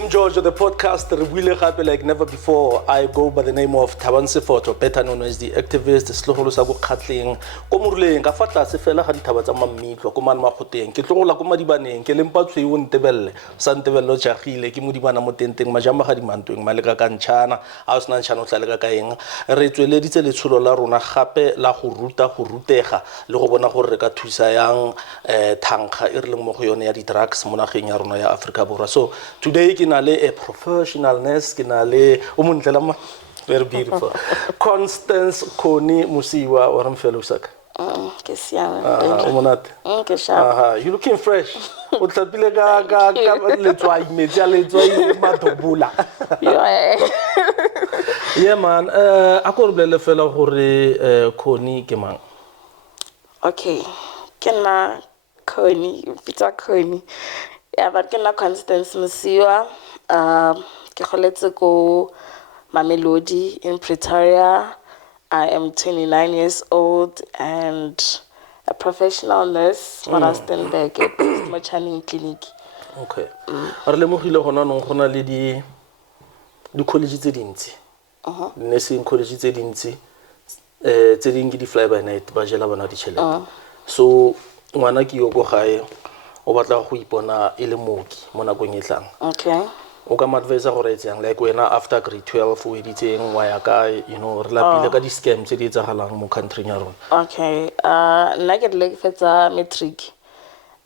Mjojo, the podcast, really happy like never before. I go by the name of Taban Sefoto, better known as the activist, Sloholo Sabu Katling, Komurling, Kafata Sefela Haditabata Mamiko, Kuman Makoting, Kitola Kumadibaning, Kelimpatri Wuntebel, Santevelo Jahile, Kimudibana Motenting, Majama Hadimantung, Malika Kanchana, Ausnan Chano Talagaing, Retueledi Chulola Runa Hape, La Huruteja, Logona Horeka Tusayang, Tanka, Irlung Mohione, the drugs, Monaching Yaruna Africa Bora. So today, kinale a professionalness, kinale umuntelama, very beautiful. Constance Koni Musiwa, or I'm fellow sak. Umunat. You looking fresh. Utapile ga letwai media letwai matobula. Yeah man, akorbele fellow hore Koni kemang. Okay, kena Koni, Peter Koni. Yeah, but ke na Constance Musiwa, ke kholetse ko Mamelodi in Pretoria. I am 29 years old and a professional nurse for Rustenburg at Mochaning Clinic. Okay. Are le mogile gona no gona le di college tse dintsi. Nursing college tse dintsi tse dingi di fly by night ba jela bana di tšhelete. So ngwana ke yo go gae o batla go ipona ile moki mo nakong e tlang. Okay. O ka advise gore etseng like wena after grade 12 o editseng wa ya ka re lapile ka di scams tse di etsagalang mo country ya rona. Okay. Nna ke le fetsa matric.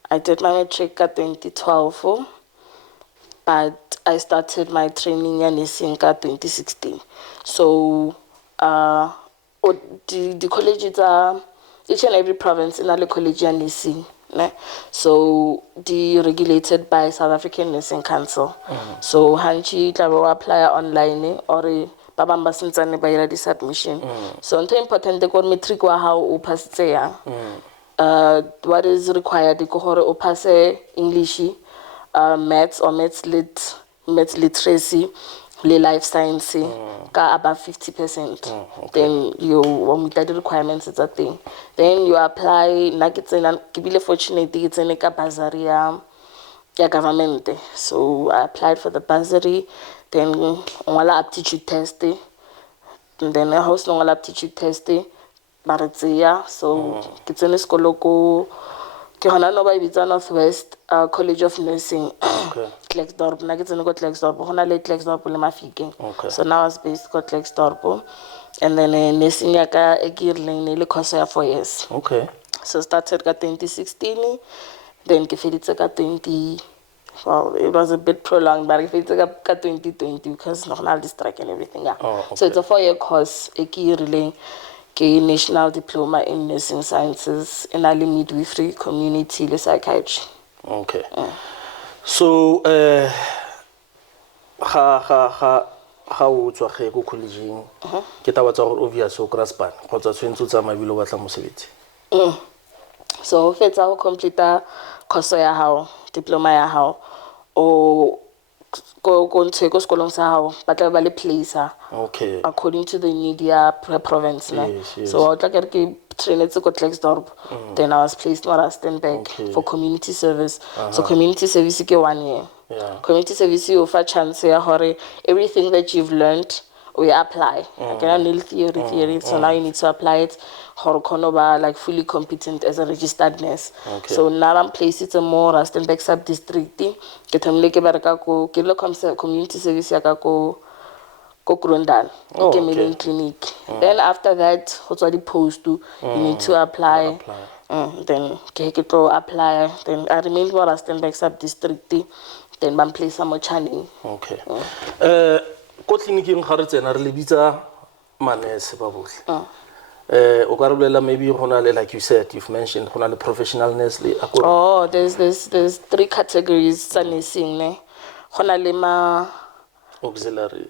I did my matric ka 2012, but I started my training in nursing ka 2016. So the colleges are each and every province in a college in nursing. So regulated by South African Nursing Council. So hanchi tlabe apply online or babamba sintsane ba ira di submission. So ntho important ke gore matric wa hao o passitse ya. What is required ke gore o pass English, maths or maths literacy, le life science ka above 50%. Okay. Then you meet the requirements it's a thing. Then you apply na ke bile fortunate ke tsene ka bursary ya government. So I applied for the bursary, then ngola aptitude test, and then I host ngola aptitude test maretsia. So ke tsene sekolo ko ke hona no ba ibitsa Northwest College of Nursing. Okay. Klerksdorp na ke tsene go Klerksdorp hona le Klerksdorp le Mafikeng. Okay. So now I was based go Klerksdorp, and then nursing ya ka e ke rileng le course ya 4 years. Okay. So started ka 2016, then ke feditse ka 20. Well, it was a bit prolonged, but I feditse ka 2020 because national district and everything. Yeah. Oh, okay. So it's a 4-year course e ke rileng ke National Diploma in Nursing Sciences in early midwifery, community le psychiatry. Okay. So ha o tswa ge go collegeng ke taba tsa gore obvious o graspan go tsa tshwentse tsa mabilo batla mosebetsi. So fetsa go complete course ya hao, diploma ya hao o go ntse go sekolong sa hao ba tla ba le placer. Okay. According to the media province. Yes. So I like ke trained to go Klerksdorp. Then I was placed in Rustenburg for community service. So community service ke 1 year. Yeah. Community service you offer chance ya hore everything that you've learned we apply. Again, theory. So now you need to apply it. Horokonoba like fully competent as a registered nurse. Okay. So now I'm placed in more Rustenburg sub district. Ke thamile ke bereka ko ke lo community service ya ka ko Krondal, okay. Clinic. Then after that, what's the post to you need to apply. Then ke to apply. Then I remained for Rustenburg sub district. Then I'm placed some Mochaning. Okay. Ko tleliniking ga re tsena re le bitsa manese ba bohle. O ka re bolela maybe gona le like you said you've mentioned gona le professional nurse le there's 3 categories tsa nursing ne. Gona le ma auxiliary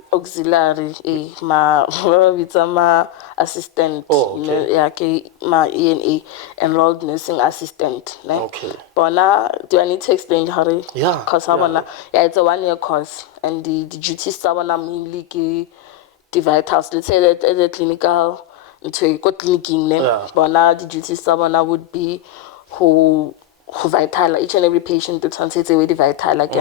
ma bitsa ma assistant ya ke ma ENA, enrolled nursing assistant ne. Okay. Bona do I need to explain how it? Yeah. Because it's a 1-year course and the duties are mainly ke the vitals. Let's say that the clinical into a clinic, bona the duties would be who vital. Each and every patient the translates away the vital, like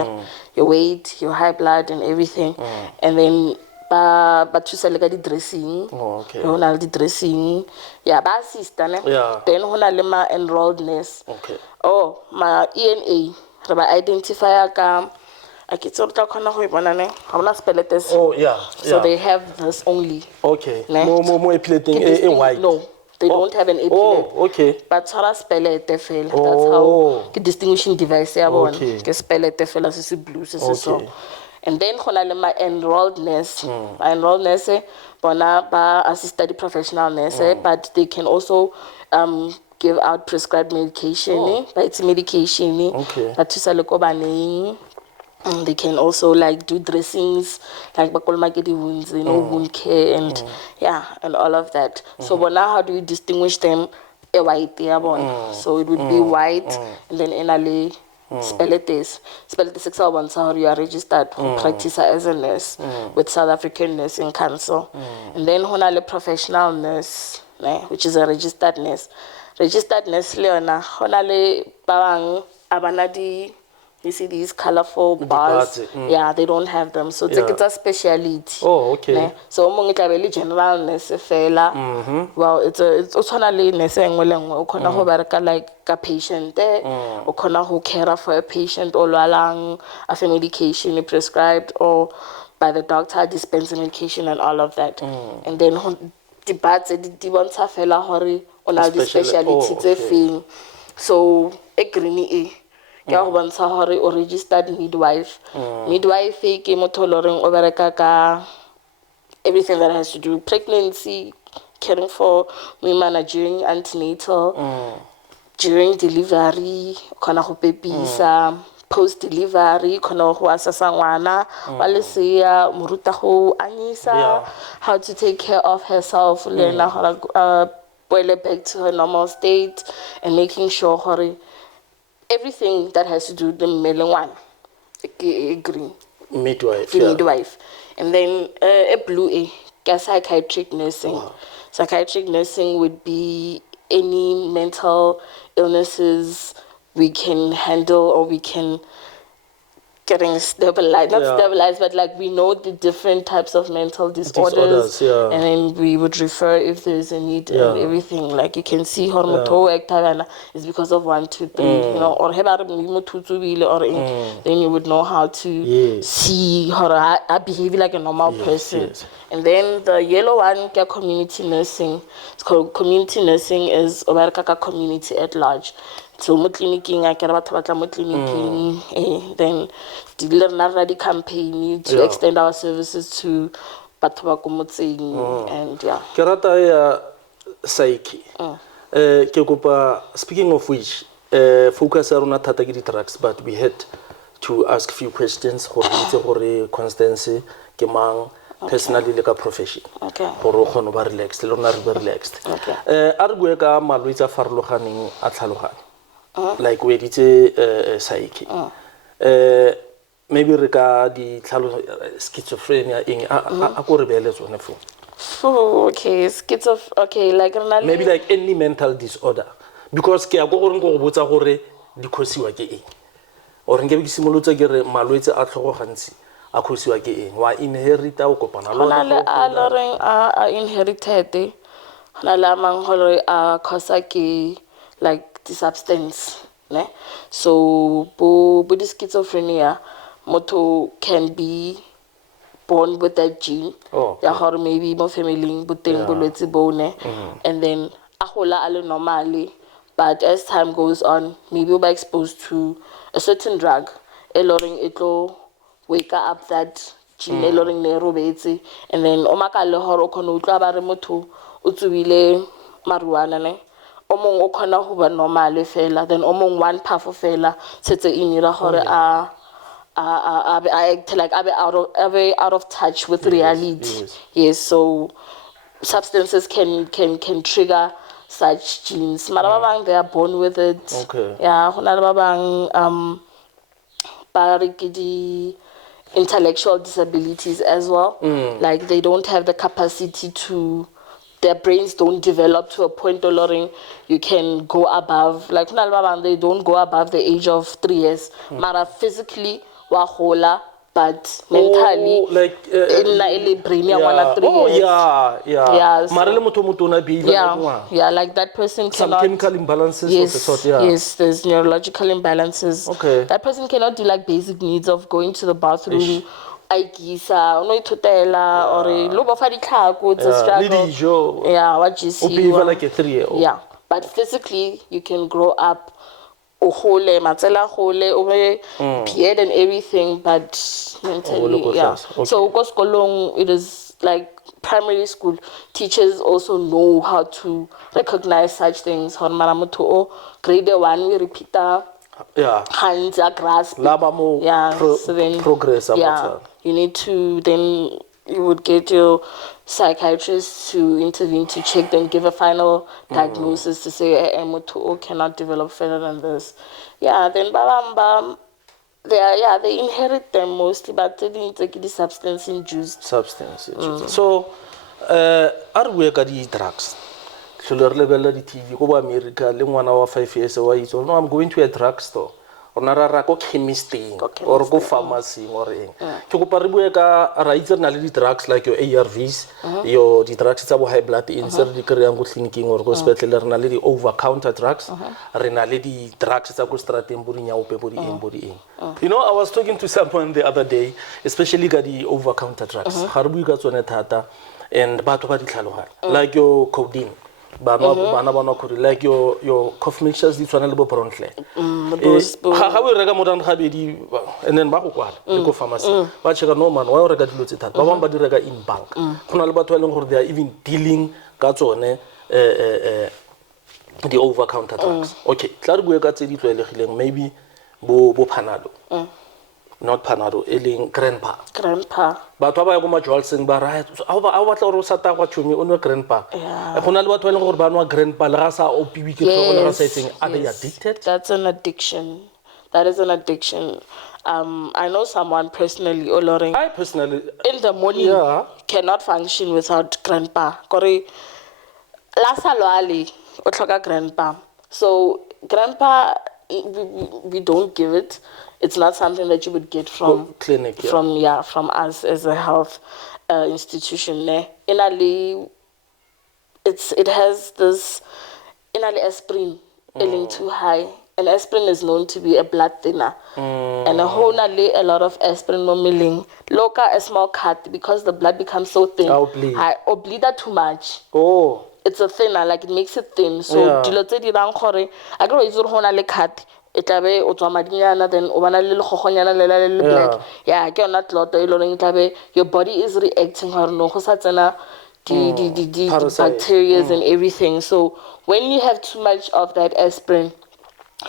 your weight, your high blood, and everything, and then ba thusa le ka di dressing. Oh, okay. Ho na le di dressing, yeah, ba assist ne. Yeah. Then ho na le ma enrolled nurse. Okay. Oh, ma ENA re ba identify ka a ke tso tla khona go bona ne ha bona speletes. Oh, yeah. So they have this only. Okay. Ne? More epileptic in white. No, they don't have an epilet. Oh, okay. But tshwara spelete fela. Oh. That's how ke distinguishing device ya bona. Okay. Ke spelete fela se blue se so. Okay. And then khona le ma enrolled nurse. Ma enrolled nurse bona ba assist the professional nurse, but they can also give out prescribed medication, ba it's medication. Okay. Ba thusa le ko baneng. They can also like do dressings, like bakolmake wounds, wound care and and all of that. So but now how do you distinguish them? A white so it would be white and then enale speletes. Speletes is how you are registered practice as a nurse with South African Nursing Council. And then honale professional nurse, which is a registered nurse. Registered nurse leona honale bang abanadi. You see these colorful bars. Yeah, they don't have them. So it's a specialty. Oh, okay. So mong itlabele general nurse fela. Well, it's tshwana le nurse engwe le engwe o khona go bereka like ka patient o khona go care for a patient o lwalang a medication prescribed or by the doctor dispense medication and all of that. And then the bats di bontsha fela hore ona di specialty tse feng. So e green ya go bontsha hore o registered midwife. Midwife ke motho loreng o bereka ka everything that has to do pregnancy, caring for women during antenatal, during delivery, khona go pepisa, post delivery, khona go asasa ngwana wa lesea, moruta go anyisa, how to take care of herself, lena hore boile back to her normal state, and making sure hore everything that has to do with the male one, green midwife, midwife, and then a blue psychiatric nursing. Wow. Psychiatric nursing would be any mental illnesses we can handle or we can getting stabilized, not stabilized, but like we know the different types of mental disorders, and then we would refer if there's a need and everything. Like you can see hormoto is because of 1, 2, 3, you know, or then you would know how to see how to behave like a normal person. And then the yellow one, community nursing. It's called community nursing is oberka community at large. So mo clinicing I care about mo clinicing then the campaign to extend our services to batho ba ko motseng and ke rata ya psyche ke kopa speaking of which focus ya rona thata ke di drugs but we had to ask few questions gore itse gore Constance ke mang personally le ka profession gore o kgone ba relaxed le rona re be relaxed a re bue ka malwetse a farologaneng a tlhaloganya like we did psyche maybe re ka di tlhalo schizophrenia eng a go re beele tsone fo okay like maybe like any mental disorder because ke a go gore go botsa gore di khosiwa ke eng or nke be ke simolotse ke re malwetse a tlhogo gantsi a khosiwa ke eng wa inherita o kopana le a loreng a inherited hona la mang hore a khosa ke like the substance so bo the schizophrenia moto can be born with that gene ya gore maybe mo family bo teng bolwetse bone and then a gola a le normally but as time goes on maybe you'll be exposed to a certain drug eloring itlo wake up that gene eloring ne robetse and then o makale gore o khona utla ba re motho o tsubile maruana o mong o khona go ba normal fela then o mong one puff fela setse inira gore I act like out of touch with reality. Yes, so substances can trigger such genes. Mara they are born with it. Yeah, the intellectual disabilities as well. Like they don't have the capacity to their brains don't develop to a point where you can go above, like they don't go above the age of 3 years. Mara physically wahola, but mentally like brain ya 3 years. Yeah, so, yeah, like that person some cannot, chemical imbalances yes, of the sort, yeah. Yes, there's neurological imbalances. Okay. That person cannot do like basic needs of going to the bathroom. Aikisa, no itotela, or lobo fa ditlhako, it's a struggle. Yeah, what you see. Like a 3-year-old. Yeah, but physically you can grow up, ohole, matsela hole, over beard and everything, but mentally, yeah. Okay. So go skolong, it is like primary school teachers also know how to recognize such things. Grade 1 we repeat hands are grasp. So then progress. You need to, then you would get your psychiatrist to intervene to check, then give a final diagnosis to say Mjojo cannot develop further than this. Yeah, then they inherit them mostly, but they didn't take the substance induced. So are we got drugs? TV go America le ngwana wa 5 years wa itse no, I'm going to a drugstore or nara go chemisting or go pharmacy or eng ke go paribue ka ra itse na le di drugs like your ARVs your di drugs tsa bo high blood insert di kry go clinicing or go hospital re na le di over counter drugs re na le di drugs tsa go strateng bo dinya ope bo di eng. You know, I was talking to someone the other day, especially got the over counter drugs ga re bue ka tsone thata, and batho ba di tlhaloganya like your codeine bana like your cough mixtures di tshwana le bo brontle ga we reka modern gabedi and then ba go kwala le go pharmacy ba cheka no man wa reka dilo tse thata ba bang ba di reka in bank gona le batho ba leng gore they are even dealing ka tsone the over counter drugs. Okay, tla re bue ka tse di tlwaelegileng, maybe bo Panado, not Panado, eling grandpa batho ba ya go majolseng ba ra a batla gore o sa ta kwa tšhomi o nwe grandpa go na le batho ba leng gore ba nwa grandpa le ga sa opiwe ke tlhogo le ga sa etseng. Are they addicted? That's an addiction. That is an addiction. I know someone personally, Oloring. I personally in the morning cannot function without grandpa. Kore la salwali o tlhoka grandpa. So grandpa, we don't give it. It's not something that you would get from clinic, from us as a health institution. It has this aspirin too high, and aspirin is known to be a blood thinner, and a lot of aspirin milling. Loka a small cut because the blood becomes so thin. Or bleed too much. Oh. It's a thinner, like it makes it thin. So dilo tse di rang gore a go itse go na le cut e tlabe o tswa madinyana, then o bana le legogonyana le black. Yeah, ke yona tloto e loreng tlabe your body is reacting gore no go sa tsena the bacteria and everything. So when you have too much of that aspirin, so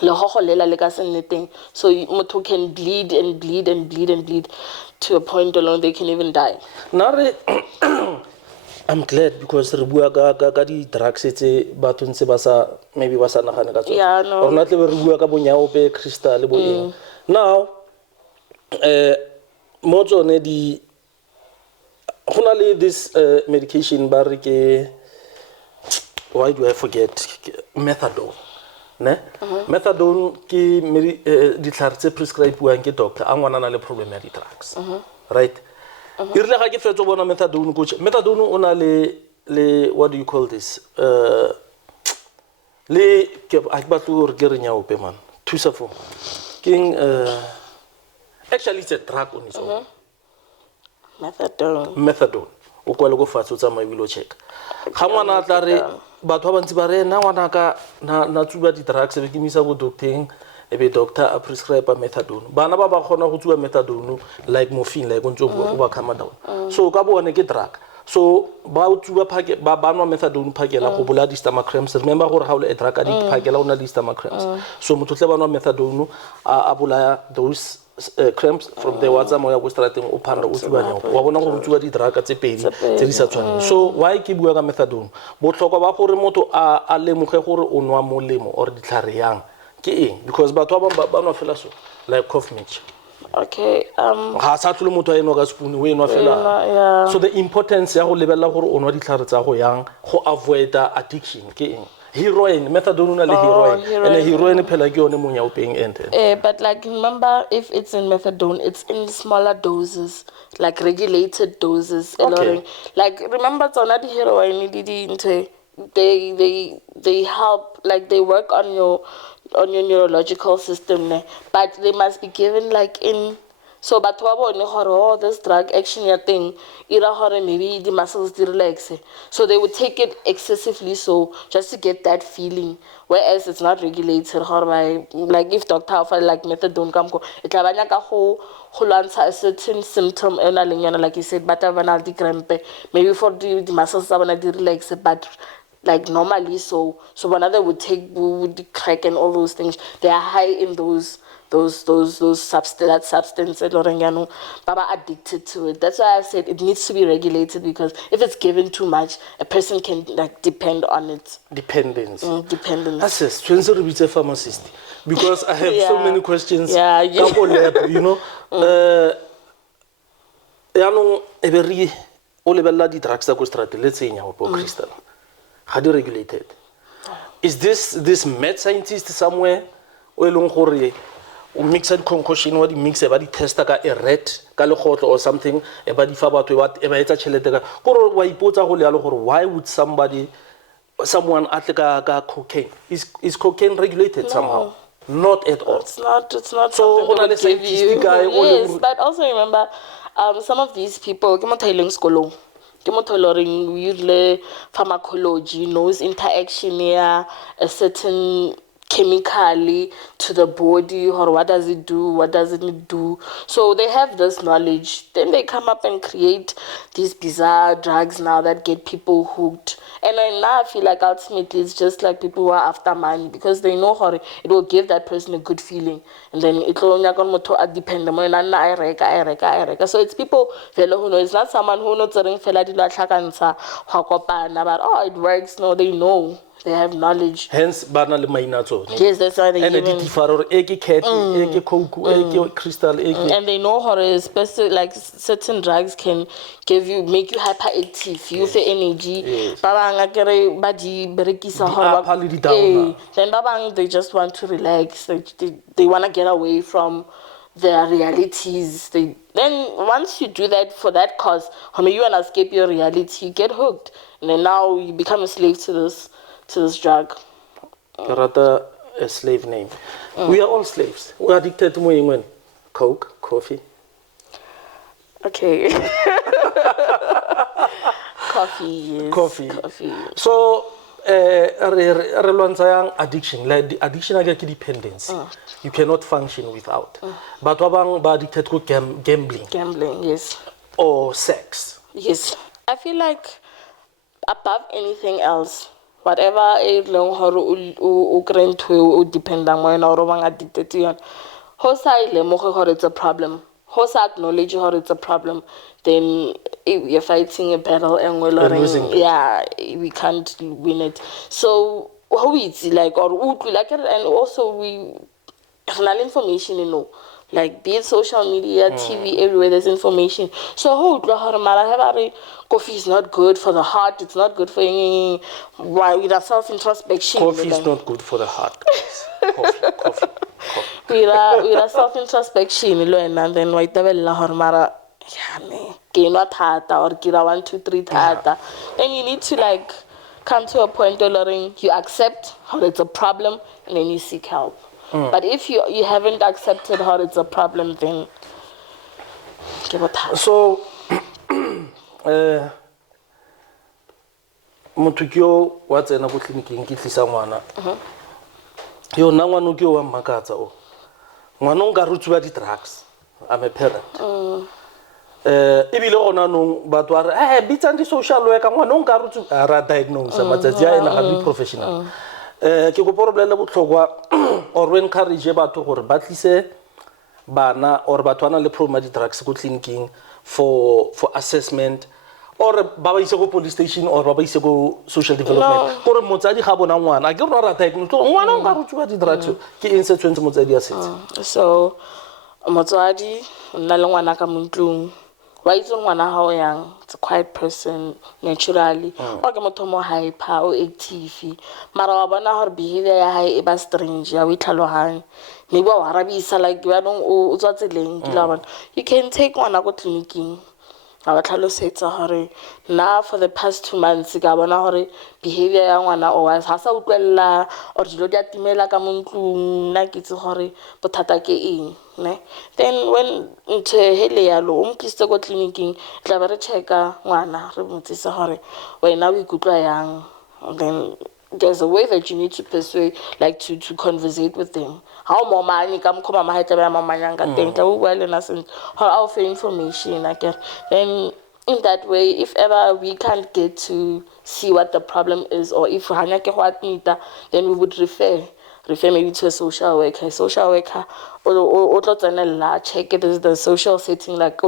motho can bleed and bleed and bleed and bleed to a point alone they can even die. I'm glad because re bua ka di drugs tse batho ntse ba sa maybe ba sa nagane ka tsona or not le re bua ka bonyaope crystal le bo eng. Now mo tsone di gona le this medication ba re ke, why do I forget, methadone methadone ke ditlhare tse prescribe buang ke doctor a ngwana na le problem ya di drugs, right? Irile ga ke fetso bona methadone coach methadone o na le what do you call this le ke a ba tlo re ke re nya ope man thusa for king actually it's a drug on its own. Methadone o kwale go fatso tsa mabilo check ga ngwana tla re batho ba bantsi ba re na ngwana ka na tsuba di drugs be ke misa go docteng ebe doctor a prescribe methadone bana ba gona go tsuba methadone like morphine like ntse o ba calm down, so ka bone ke drug. So ba tsuba phake ba nwa methadone phakela go bola di stomach cramps. Remember gore ha o le drug addict phakela o na di stomach cramps, so motho tle ba nwa methadone a bola those cramps from the watsa mo ya go strateng o phanda o tsuba nya wa bona go tsuba di drug tse pedi tse di sa tshwaneng. So why ke bua ka methadone botlhokwa ba gore motho a lemoge gore o nwa molemo or ditlhare yang ke eng, because batho ba nwa fela so like cough mixture Okay. Ga sa tlole motho a enwa ka spoon o enwa fela. Yeah. So the importance ya go lebella gore o nwa ditlhare tsa go yang go avoid addiction ke eng? Heroin, methadone na le heroin. And heroin phela ke yone mo nyaopeng ente. But like remember, if it's in methadone, it's in smaller doses, like regulated doses. Okay. Like remember, tsona di heroin they help, like they work on your neurological system, but they must be given like in. So, but this drug action thing, maybe the muscles they relax. So they would take it excessively, so just to get that feeling. Whereas it's not regulated, like if doctor offer like methadone come go, it a certain symptom, like you said, but maybe for the muscles they relax, but like normally, so when they would take would crack and all those things, they are high in those substance baba addicted to it. That's why I said it needs to be regulated, because if it's given too much, a person can like depend on it. Dependence. Dependence. That's it. Transfer to a pharmacist, because I have so many questions. Yeah. You know. Every o lebella di drugs tsa go strata let's say nya go crystal. How do you regulate it? Is this mad scientist somewhere o elong gore o mixa di concoction wa di mix ba di testa ka a rat ka legotlo or something e ba di fa batho e ba etsa chelete ka gore wa ipotsa go le yalo gore why would someone atle ka cocaine? Is cocaine regulated somehow? Not at all. It's not so something that give you. Yes, but also remember, some of these people ke motho ileng skolo ke motho loring usually pharmacology knows interaction a certain chemically to the body, or what does it do, what doesn't it do. So they have this knowledge. Then they come up and create these bizarre drugs now that get people hooked. And now I feel like ultimately it's just like people who are after money, because they know how it will give that person a good feeling. And then it will depend on. So it's people who know. It's not someone who knows but it works. No, they know. They have knowledge. Hence, bana le maina tsone. Yes, that's why they and even... And the different eke cat, eke coke, eke crystal, eke... And they know how to, especially like certain drugs can make you hyperactive. You feel energy. Yes. Then they just want to relax. They want to get away from their realities. Then once you do that for that cause, you want to escape your reality, you get hooked. And then now you become a slave to this drug. Karata, a slave name. We are all slaves. We are addicted to more Coke, coffee. Okay. Coffee, yes. Coffee. So, addiction. Like the addiction is dependence. You cannot function without. But we are addicted to gambling. Gambling, yes. Or sex. Yes. I feel like above anything else, whatever e leng gore o grant to depend on when or bang addicted to yon, ho sa ile mo gore it's a problem, ho sa acknowledge gore it's a problem, then you're fighting a battle and we're losing. Yeah, we can't win it. So how is it like, or like, and also we have information, you know, like be it social media, TV, everywhere there's information. So coffee is not good for the heart, it's not good for any, why with a self-introspection. Coffee is not good for the heart. Coffee. With a self-introspection, and then why the mara not thata or kira 1 2 3 thata. Then you need to like come to a point where you accept how it's a problem and then you seek help. But if you haven't accepted how it's a problem, then give it time. So, motho ke yo wa tsena go tleliniking ke tlisa ngwana. Yo nna ngwana ke wa mmakatsa o. Ngwana o nka rutsuwa di drugs. I'm a parent. Ebile gona no batho a re bitsa di social worker ngwana o nka rutsu a ra diagnose matsatsi a ena ga di professional. Ke go problem botlhokwa or encourage batho gore ba tlise bana or batho ana le problem di drugs go tleliniking for assessment, or ba ise go police station or ba ise go social development gore motsadi ga bona ngwana a ke re ra diagnose ngwana o ka rutsuwa di drugs ke eng se tshwentse motsadi a setse. So motswadi o nna le ngwana ka mo ntlong wa itse ngwana hao yang it's a quiet person naturally o ke motho mo hyper o active mara wa bona hore behavior ya hae e ba strange ya o itlhalohang maybe wa arabisa like ba nong o tswa tseleng ke la bona you can take ngwana go clinicing ga ba tlhalosetsa gore na for the past 2 months ka bona gore behavior ya ngwana o ha sa utlwella or dilo di atimela ka mo ntlong nna ke itse gore bothata ke eng ne then when ntho hele yalo o mkisitse go clinicing tla ba re checka ngwana re motsisa gore wena o ikutlwa yang then there's a way that you need to persuade, like to conversate with them. How more money come my head about my young thing, well and us and how for information I get. Then in that way, if ever we can't get to see what the problem is, or if then we would refer maybe to a social worker. Or check it as the social setting like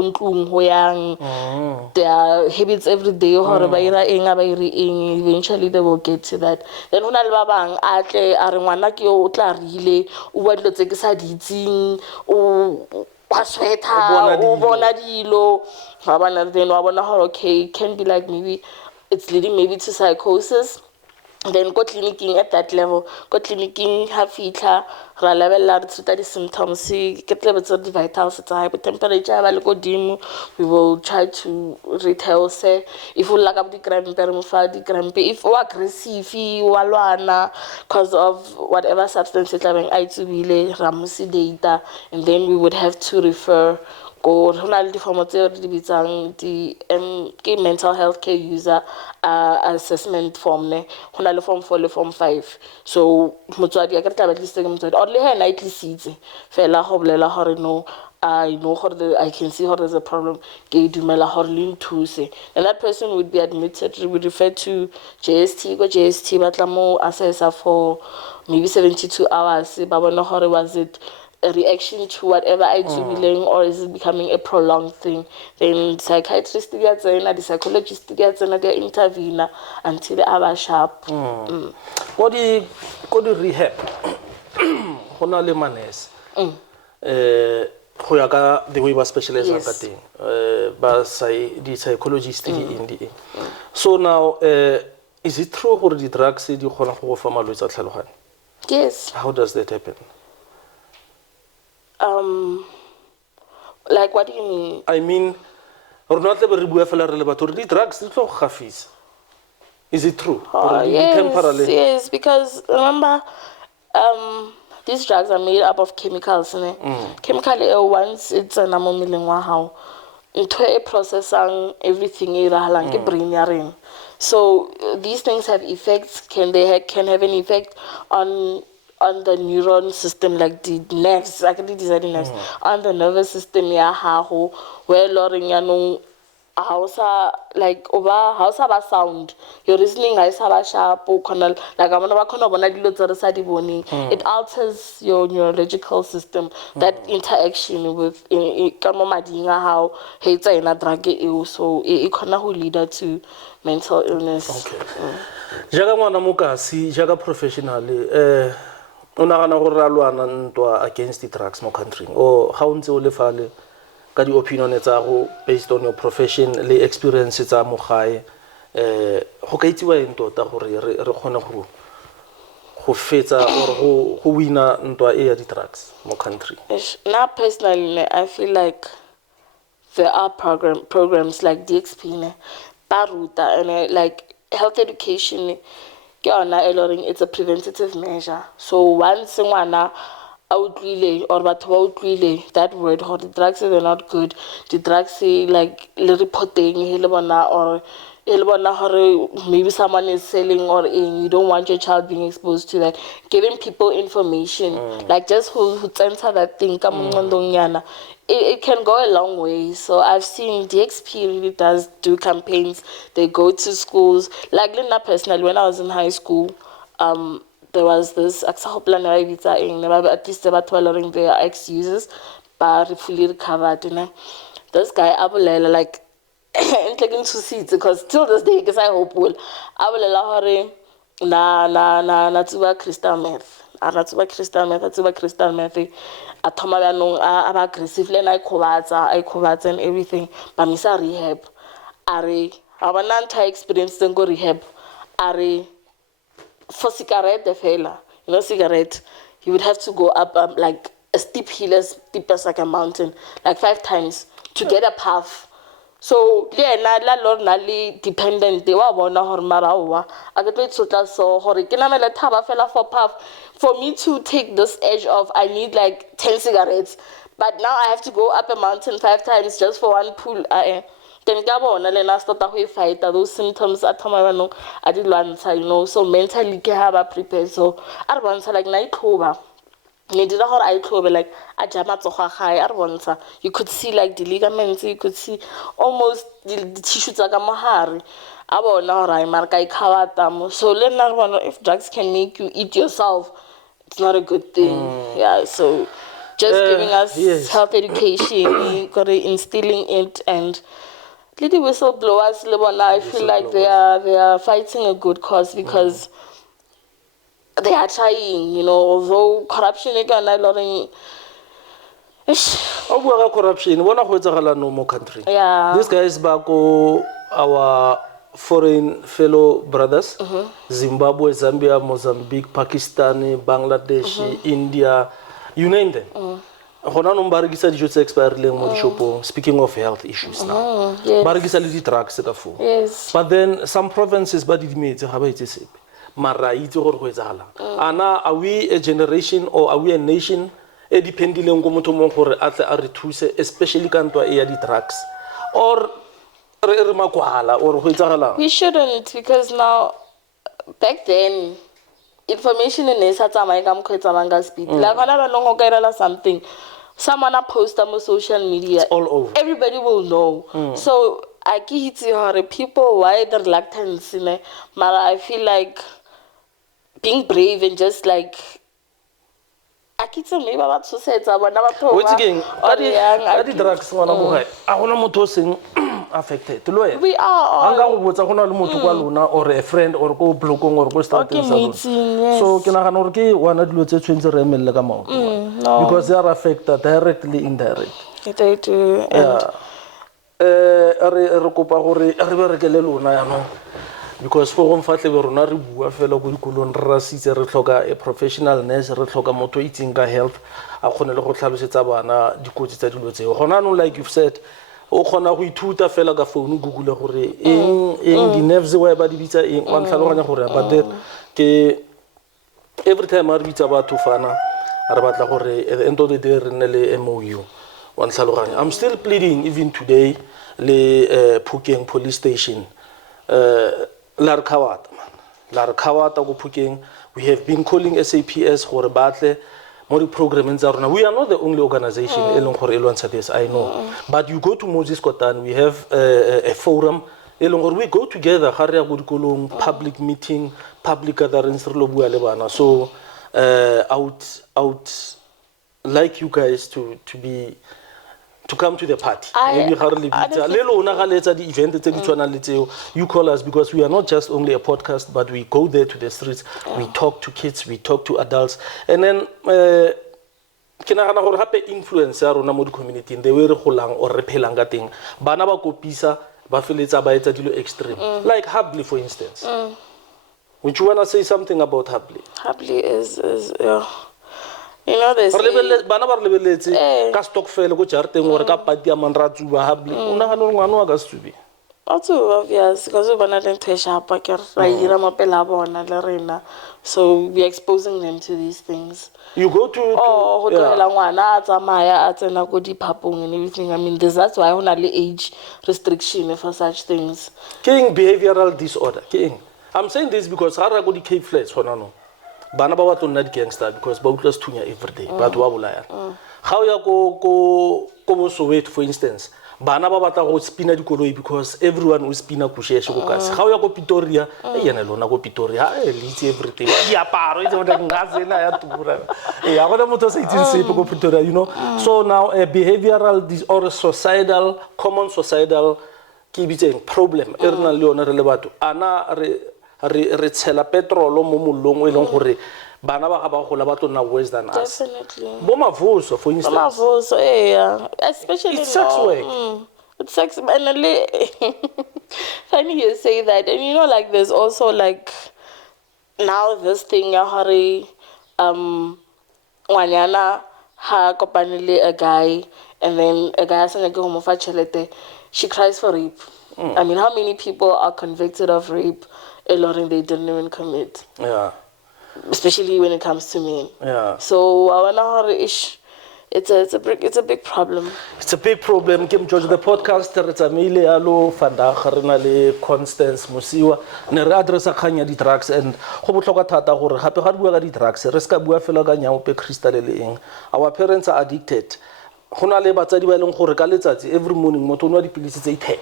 their habits every day eventually they will get to that. Then hona le ba bang a tle a re ngwana ke o tla rile o bua dilo tse ke sa di itseng o wa sweta o bona dilo ha bana then wa bona hore okay can be like maybe it's leading maybe to psychosis. Then go clinicing at that level, go clinicing ha fitla ra lebella re tsuta di symptoms ke tle botsa di vitals tsa high temperature ba le godimo. We will try to retell say if you lack up the cramp re mo fa di cramp if o aggressive wa lwana because of whatever substance it's like I tsubile ra mo sedata and then we would have to refer go hona le difomo tse re di bitsang di ke mental health care user assessment form ne hona le form 4 le form 5 so motswadi a ka tla ba tlise ke motswadi or le hena e tlisitse fela go bolela hore no I know I can see how there's a problem ke dumela hore le nthuse and that person would be admitted we would refer to JST go JST ba tla mo assessa for maybe 72 hours ba bona hore was it a reaction to whatever I do or is it becoming a prolonged thing? Then psychiatrists get the psychologists get they intervene until they are sharp. What do rehab? Hona le manes. Go ya ka the way ba specialize ka teng. Ba di psychologists di indi. So now is it true gore di drugs di gona go fa malwetse a tlhaloganyo? Yes. How does that happen? Like what do you mean? I mean, or not le re bua fela re le batho di drugs di tlo gafisa. Is it true? Yes, because remember these drugs are made up of chemicals ne. Chemical once it's a namo mileng wa hao into a processing everything e rahalang ke brain ya rena. So these things have effects can have an effect on the neuron system, like the nerves, like the designing nerves, on the nervous system, yeah, how where loring ya no hausa like over hausa ba sound your reasoning ga isa ba sharp o khona like abana ba khona bona dilo tse re sa di bone it alters your neurological system that interaction with ka mo mading a how he tsa ina drug e so e khona go lead to mental illness. Okay. Jaga ngwana mokasi jaga professional o nagana gore ra lwana ntwa against the drugs mo country o ga o ntse o le fale ka di opinion tsa go based on your profession le experience tsa mo gae go ka itsiwa eng tota gore re kgone go fetsa or go wina ntwa e ya di drugs mo country? Now personally I feel like there are programs like DXP Baruta and like health education it's a preventative measure. So once ngwana outlile or batho ba that word or the drugs are not good, the drugs like le reporting hele bona or maybe someone is selling or you don't want your child being exposed to that, giving people information like just who censor that thing it can go a long way. So I've seen DXP really does do campaigns. They go to schools. Like Linda personally, when I was in high school, there was this at least about 12 their ex-users, but fully recovered. This guy Abulela like into seats because till this day, because I hope will Abulela hore na tuba crystal meth. a tsuba crystal meth a thoma banong a ba aggressive le na ikhobatsa and everything ba misa rehab are abana ntha experience go rehab are for cigarette fela cigarette you would have to go up like a steep hill as steep as like a mountain like 5 times to get a path. So la lord na le dependent they wa bona hore marawa a ke tlo tsotla so hore ke namela thaba fela for path for me to take this edge of I need like 10 cigarettes but now I have to go up a mountain 5 times just for one pull then ka bona le na start go fight those symptoms at thoma bano a di lwantsha so mentally ke ha ba prepare so a re bontsha like na ikhoba ne dira gore I clove like a jama tsoga gae a re bontsha you could see like the ligaments you could see almost the tissue tsa ka mohare a bona gore I marka ikhawata mo so le nna re bona if drugs can make you eat yourself it's not a good thing yeah so just giving us health education instilling it and little whistleblowers le bona I feel like they are fighting a good cause because they are trying, although corruption is going on. Oh, corruption. What are no more country? Yeah. These guys back our foreign fellow brothers, Zimbabwe, Zambia, Mozambique, Pakistan, Bangladesh, India, you name them. Speaking of health issues now, yes. But then some provinces, but it means are we a generation or are we a nation depending on especially drugs or we shouldn't because now back then information in speed like something someone post on social media it's all over everybody will know so I get people why the reluctance I feel like being brave and just like I keep saying maybe about to say what's again the drugs affected we are or a friend or go blokong or go start so because they are affected directly indirectly they do because for one fatle rona re bua fela go dikolong re rasitse re tlhoka a professional nurse re tlhoka motho itseng ka health a khone le go tlhalosetsa bana dikotsi tsa dilo tseo gona no like you've said o khona go ithuta fela ka phone google gore eng di nerves wa ba di bitsa eng wa tlhaloganya gore but ke every time a re bitsa batho fana re batla gore at the end of the day re nne le MOU wa tlhaloganya I'm still pleading even today le Phukeng police station Larkawata go Phukeng we have been calling SAPS gore batle mo di programming tsa rona we are not the only organization eleng gore elwantsha this I know but you go to Moses Kotane we have a forum eleng gore we go together ga re ya go dikolong public meeting public gatherings re lo bua le bana so out like you guys to come to the party. Maybe the event you call us because we are not just only a podcast, but we go there to the streets, we talk to kids, we talk to adults, and then influencer on the community in the way or repelanga thing. Bana ba kopisa ba feletsa ba etsa dilo extreme. Like Habli for instance. Would you wanna say something about Habli? Habli is you know this bana ba lebeletse ka stockfel go jarteng gore ka party ya manratsu ba Habli una ga no ngwana wa ka stubi also obvious because we bona le ntesha pa ke ra ira mapela bona le rena so we are exposing them to these things you go to go tlohela ngwana a tsamaya a tsena go diphapong and everything I mean that's why hona le age restriction for such things king behavioral disorder king I'm saying this because ha ra go di cave flats hona no bana ba batlo nna di gangster because ba utla sethunya every day batho ba bolaya how ya go Soweto for instance bana ba batla go spina dikoloi because everyone will spina kusheshe go kasi how ya go Pretoria yena lona go Pretoria leads everything ya paro itse bona ngazela ya tura ya bona motho sa itse sepe go Pretoria you know so now a behavioral or societal common societal ke bitseng problem erna le yona re le batho ana re tshela petrol mo mollong o eleng gore bana ba ga ba gola ba tlo nna worse than us. Definitely. Bo Mavoso, for instance. Mavoso, yeah. Especially It's sex now. work. It's sex, and funny you say that. And you know, like, there's also, like, now this thing, Yahari, Wanyana, ha, kopanile a guy, and then a guy has a homofa chelete, she cries for rape. I mean, how many people are convicted of rape, a lot and they didn't even commit? Yeah. Especially when it comes to men. Yeah. So I wonder it's a big problem. It's a big problem. Ke Mjojo the podcast re tsamaile alo fanda garena le Constance Musiwa ne re addressa khanya di drugs and go botlhoka thata gore gape ga bua ka di drugs re ska bua fela ka nyao pe crystal le eng. Our parents are addicted. Gona le batsadi ba leng gore ka letsatsi every morning motho o nwa dipilisi tse 10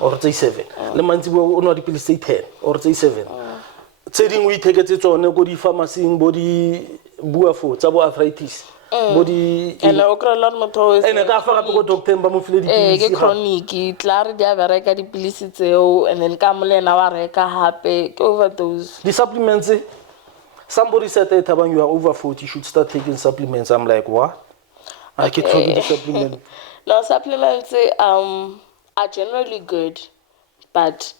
or tse 7 le mantsi o nwa dipilisi tse 10 or tse 7 tse dingwe itheketse tsone go di pharmacy bo di bua fo tsa bo arthritis body and okra lot motho is ene ka fa gape go doctor ba mo file dipilisi ke chronic tla dia bereka dipilisi tseo and then ka molena wa reka hape ke overdose the supplements somebody said that when you are over 40 you should start taking supplements. I'm like, what? I keep talking the supplement. No, supplements are generally good, but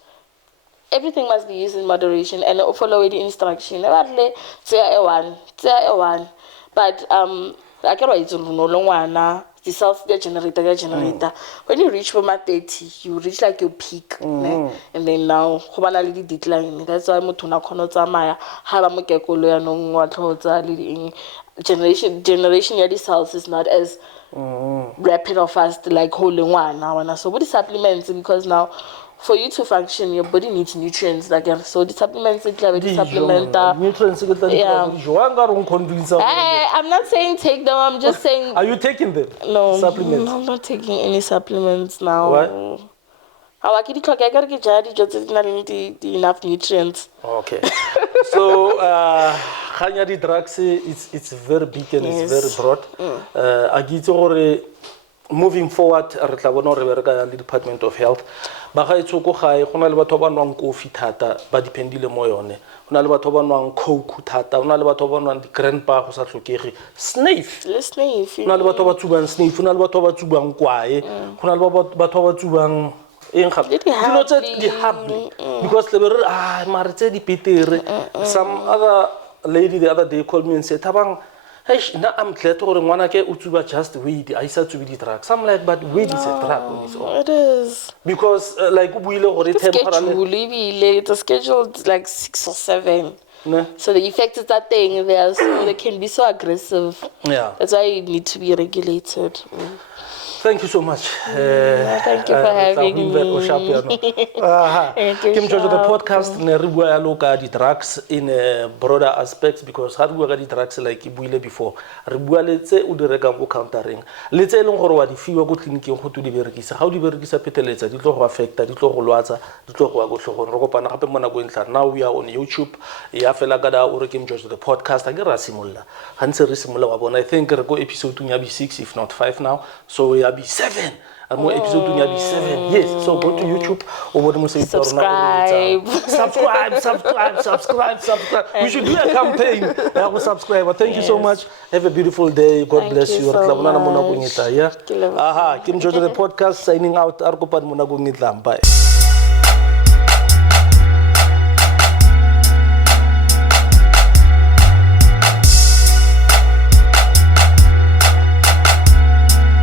everything must be used in moderation and follow the instruction. But I can't wait to no longer the cells get generator. When you reach 30, you reach like your peak, and then now hobanality decline. That's why mutuna konota maya haba mukekolo ya no ngwathoza leading generation ya the cells is not as rapid or fast like holding one now. So with the supplements, because now for you to function, your body needs nutrients. Like so, the supplements the supplement. Nutrients. Yeah. I'm not saying take them. I'm just saying. Are you taking them? No, supplements. I'm not taking any supplements now. What? I get enough nutrients. Okay. So, Khanya di drugs, it's very big and it's very broad. Agitore. Moving forward, re tla bona re bereka le Department of Health ba ga itsoko gae gona le batho ba nwang coffee thata ba dependile mo yone gona le batho ba nwang coke thata gona le batho ba nwang di grandpa go sa tlhokege sniff gona le batho ba tsubang sniff gona le batho ba tsubang kwae gona le batho ba tsubang eng gape dilo tse di happy because le re mare tse di petere some other lady the other day called me and said tabang hey, now I'm glad to ngwana just weed. I said to be the drugs. I'm like, but weed is a drug on its own. It is. Because like it's a schedule like 6 or 7. Nah. So the effects of that thing there, so they can be so aggressive. Yeah. That's why you need to be regulated. Thank you so much. Thank you for having me. Mjojo the podcast ne re bua loka di drugs in broader aspects because ha re bua ka di drugs like e buile before re bua letse o di rekang go countering letse e leng gore wa di fiwa go clinicing go tu di berekisa ga o di berekisa peteletsa di tlo go affecta di tlo go lwatsa di tlo go ya go tlhogong re kopana gape mona go entla now we are on YouTube ya fela ka da o re ke Mjojo the podcast a ke ra simolla ga ntse re simolla wa bona I think re go episode ya be 6 if not 5 now so we are be 7 and more episode to be 7 yes so go to YouTube or what must say subscribe we should do a campaign subscribe thank you so much have a beautiful day God bless you Thank you so much. Kim Mjojo the podcast signing out bye.